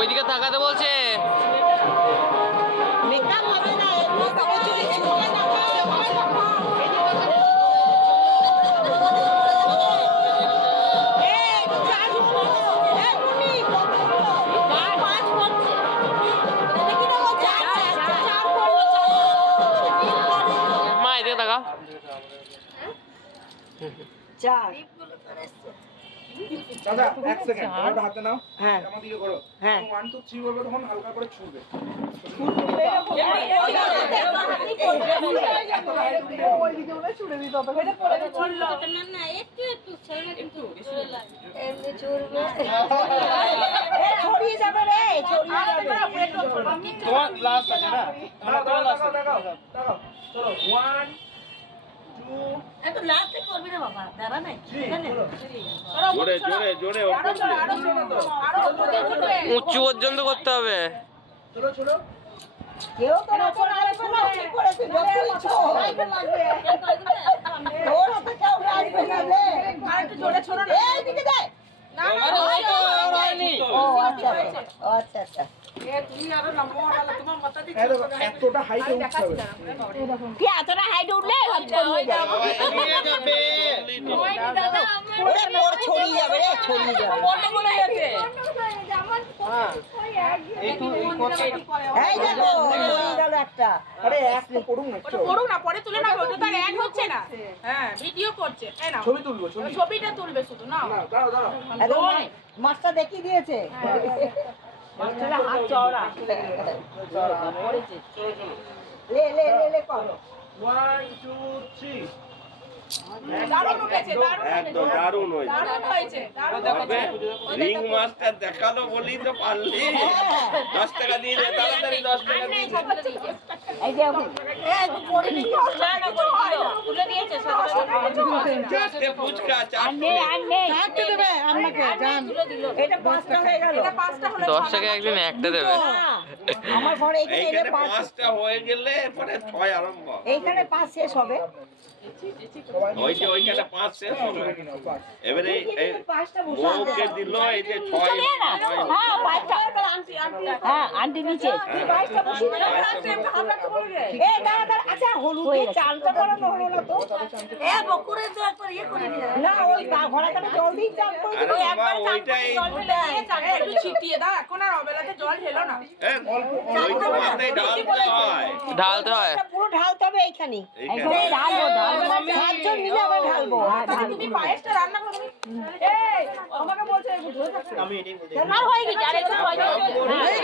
ওইদিকে তাকাতে বলছে। মা এদিকে তাকা। দাদা এক সেকেন্ড ওটা হাতে নাও। হ্যাঁ আমার দিকে করো। হ্যাঁ 1 2 3 বলবে তখন হালকা করে ছুঁবে। ওই দিকে ওটা ছুঁড়ে দিতে হবে। এটা পড়ে চললো না একটু একটু ছেড়ে একটু এমনি ছুঁড়বে। ছড়িয়ে যাবে রে ছড়িয়ে যাবে। তোমার লাস্ট আছে না? দাঁড়াও দাঁড়াও দাঁড়াও চলো 1 একটু লাস্টে করবি না বাবা দাঁড়া নাই জোরে জোরে জোরে উঁচু পর্যন্ত করতে হবে। চলো চলো কেউ তো না করে আরেকবার ঠিক করেছে যতই ছো লাগবে ওর হাতে কেউ আসবে না রে আর একটু জোরে ছোড়ো না এইদিকে দে না না হয়নি ও আচ্ছা আচ্ছা এতটা হাইটে উঠতে হবে। কি এতটা হাইটে উঠলে ছড়িয়ে যাবে ওরে মোর ছড়িয়ে যাবে রে ছড়িয়ে যাবে বড় বলে গেছে এই দেখো ছড়িয়ে গেল একটা। আরে এক তো পড়ুন না পড়ুক না পরে তুলে না ওটা তার অ্যাড হচ্ছে না। হ্যাঁ ভিডিও করছে এই নাও ছবি তুলবো ছবিটা তুলবে শুধু না দাঁড়াও দাঁড়াও একদম মাছটা দেখিয়ে দিয়েছে মাছটার হাত চওড়া লে লে লে লে কর 1 2 3 দারুণ উঠেছে, দারুণ একদম দারুণ হয়েছে। দারুণ হয়েছে, দারুণ তবে রিং মাস্টার দেখালো বলি তো পারলি। 10 টাকা দিয়ে দে, তাড়াতাড়ি 10 টাকা দিয়ে দে। এই যে চারটে ফুচকা, চারটে। এটা 5টা হয়ে গেল। এটা 5টা হলো 10 টাকা একদিন একটা দেবে। আমার ঘরে এখানে এইখানে 5 5টা হয়ে গেলে পরে 6 আরম্ভ। এইখানে 5 শেষ হবে। ওই যে ওইখানে 5 শেষ হবে। এবারে এই বউকে দিল এই যে 6 হ্যাঁ 5টা হ্যাঁ আন্টি নিচে 22টা বসিয়ে দাও। এই দাঁড়া দাঁড়া, আচ্ছা হলুদের চালটা করানো হলো না তো? বকুরে তো একবার ইয়ে করে দিও না, ওই ঘোড়া কাটা জল দিয়ে চাল করে আরে দিও। বাবা ওইটাই একটু ছিটিয়ে দাও, এখন আর অবেলাতে জল ঢেলো না। ওই তো মাথায় ঢালতে হয়। ঢালতে হয়। এটা পুরো ঢালতে হবে এইখানে। এইখানে। ঢালবো ঢালবো 7 জন মিলে আবার ঢালবো। তুমি পায়েসটা রান্না করো। এই আমাকে বলছে ধরে থাকো আর হয়ে গেছে, আর একটু হয়ে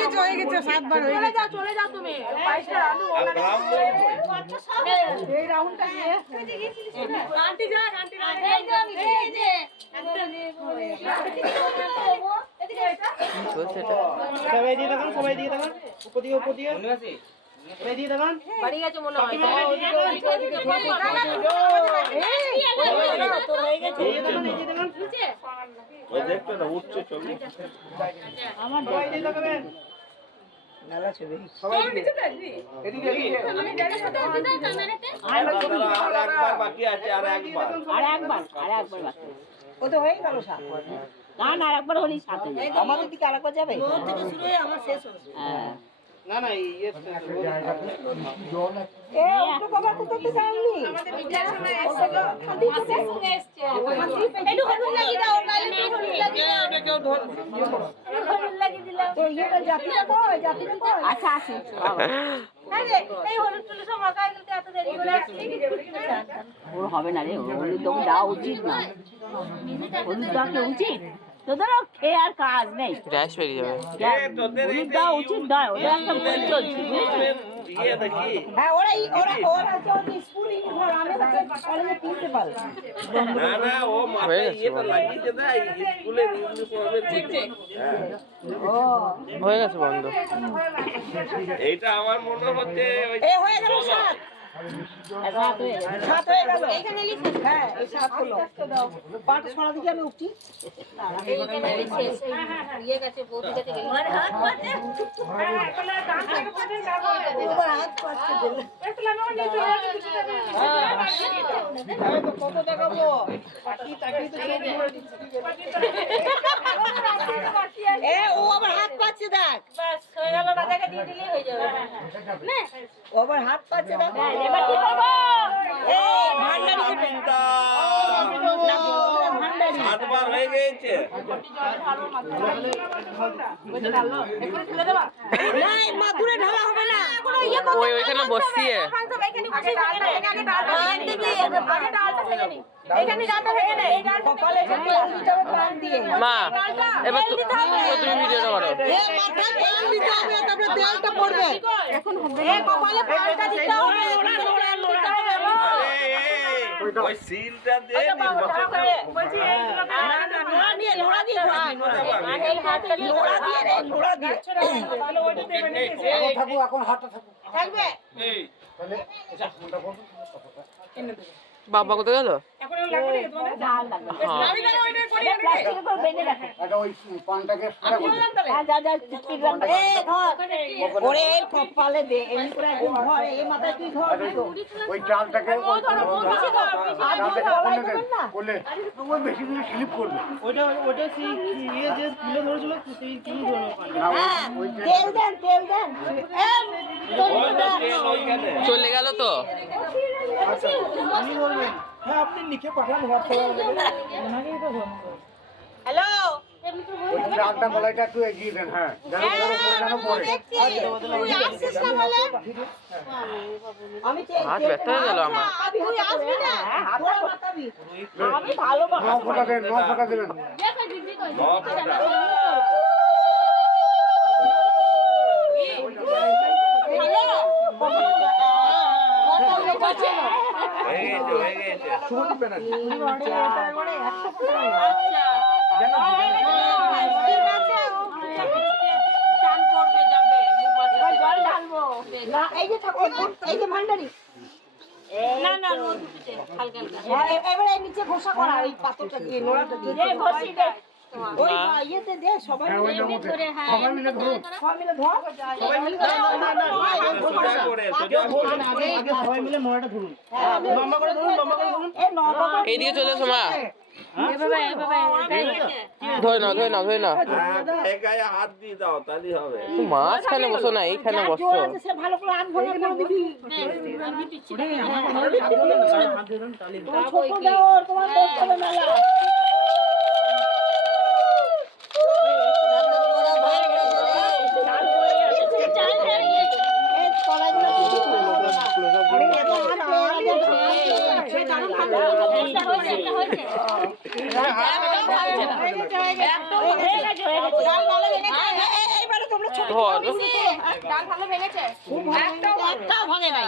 গেছে। হয়ে গেছে 7 বার হয়ে চলে যাও, চলে যাও তুমি। পায়েসটা রান্না আর ভাব এই রাউন্ডটা নিয়ে আন্টি যান, আন্টি এই যে কি চলছে এটা? সবাই দিয়ে দেখান, সবাই দিয়ে দেখান, উপর দিয়ে উপর দিয়ে সবাই দিয়ে দেখান। বাড়ি গেছে মনে হয়। ওই দেখতে না উঠছে ছবি। সবাই দিয়ে দেখাবেন। মেলা ছবি। সবাই দিয়ে। এদিকে এদিকে। আর একবার বাকি আছে, আর একবার। আর একবার বাকি। ও তো হয়ে গেল 7। না না আরেকবার হলি 7 হয়ে যাবে। আমাদের দিকে আরেকবার যাবে। ওর থেকে শুরু হয়ে আমার শেষ হবে। হ্যাঁ। না না ইয়ে এ ওটা কভার করতে তো জাননি। আমাদের মিডিয়ার সময় এসেছিল। একটু হলুদ লাগিয়ে দাও, নাইলে একটু হলুদ লাগিয়ে দাও। তো ইয়েটা জাতিটা কই? জাতিটা কই? আচ্ছা আছে। এই হলুদ টুলু সব মাখায় গেলতে এত দেরি করে আসছে। ওর হবে না রে, হলুদ তো দেওয়া উচিত না। হলুদ দেওয়া উচিত? তোদেরও খেয়ে আর কাজ নেই। গ্যাস বেরিয়ে যাবে। তোদের হলুদ দেওয়া উচিত নয়, ওদের একটা বই চলছে। ইয়ে দেখি হ্যাঁ ওরা স্কুল ইউনিফর্ম, আমি হচ্ছে কলেজে প্রিন্সিপাল। না না ও মাথায় ইয়েটা লাগিয়ে দেয় স্কুলের ইউনিফর্মের দিকে। ও হয়ে গেছে বন্ধ। এইটা আমার মনে হচ্ছে ওই এ হয়ে গেল 7। 7 হয়ে গেল। এইখানে লিখে হ্যাঁ এই 7 হলো। পাট ছড়া দিকে আমি উঠছি। এইখানে লিখে ইয়ে গেছে, বৌদি গেছে গেল। আর হাত পাতে ওবার হাত পাচ্ছে দিল। কত দেখাবো? এ ও আবার হাত পাচ্ছে দেখ। বাস হয়ে গেল, রাজাকে দিয়ে দিলেই হয়ে যাবে। না ও আবার হাত পাচ্ছে দেখ। এবার কি করবো? এই ভান্ডারি কেটে। ভান্ডারি। 7 বার হয়ে গেছে। এখন তুলে দেবা। নাই মাথুরে ঢালা হবে না। ওই ওইখানে বসিয়ে আগে ডালটা ভেঙে নি। এখানে ডালটা ভেঙে নে। কপালে তেল দিতে হবে পান দিয়ে। মা এবার তুমি ভিডিওটা করো। এ মাথায় পান দিতে হবে, তারপরে তেলটা পড়বে। এই কপালে পানটা দিতে হবে। ওই সিলটা দে বলছি নোড়া দিয়ে নোড়া দিয়ে নোড়া দিয়ে থাকবে। বাবা কোথায় গেল? ডাল লাগবে। আমি না ওইটা করি আমি। প্লাস্টিকের উপর বেঁধে রাখো। যা যা চিটকিট রাখবে। এ ধর। ওরে এই কপালে দে, এই করে একদম ধর, এই মাথায় তুই ধর দিতো। ওই চালটাকে ও ধরো, ও বেশি ধর, বেশি আর ধর গলায় দেবেন না। করলে ওই বেশি বেশি স্লিপ করবে ওটা সেই ইয়ে যে তুলে ধরেছিল সেই কি ধরো হ্যাঁ, তেল দেন তেল দেন। চলে গেল তো। আপনি বলবেন হ্যাঁ আপনি লিখে পাঠান হোয়াটসঅ্যাপে ওনাকেই তো ফোন করুন। হ্যালো ওই চালটা গলাইটা একটু এগিয়ে দেন হ্যাঁ যেন পরে তুই আসছিস না বলে? আমি হাত ব্যথা হয়ে গেল আমার। তুই আসবি না? হাতটা মাতাবি। আমি ভালো ন ফোঁটা দেন 9 ফোঁটা দেবেন এই গেছে হয়ে গেছে শুভদীপ ব্যানার্জি চান করবে যাবে এবার জল ঢালবো না এই যে ঠাকুর এই যে ভান্ডারি না না রোদ উঠেছে হালকা হালকা এবারে নিচে ঘষা করা এই পাথরটা দিয়ে নোড়াটা দিয়ে এই ঘষি দে ওই ইয়েতে দে সবাই হ্যাঁ ওই মিলে নামতে সবাই মিলে ধরুন সবাই মিলে ধর সবাই মিলে সোজা করে সোজা করে আগে সবাই মিলে মোড়াটা ধরুন লম্বা করে ধরুন লম্বা করে ধরুন এই নবা এইদিকে চলে এসো মা এভাবে এভাবে ধরে নাও ধরে নাও ধরে নাও হ্যাঁ গায়ে হাত দিয়ে দাও তাহলেই হবে মাঝখানে বসো না এইখানে বসো সে ভালো করে আন ভরে করে দিবি ছোট দাও তোমার বসতে হবে মেলা এই কলাইগুলো কিছু করবে না আরে এত আর সে দারুণ ভালো এইবারে তোমরা ছোট ধর ডাল ভালো ভেঙেছে একটাও ভাঙে নাই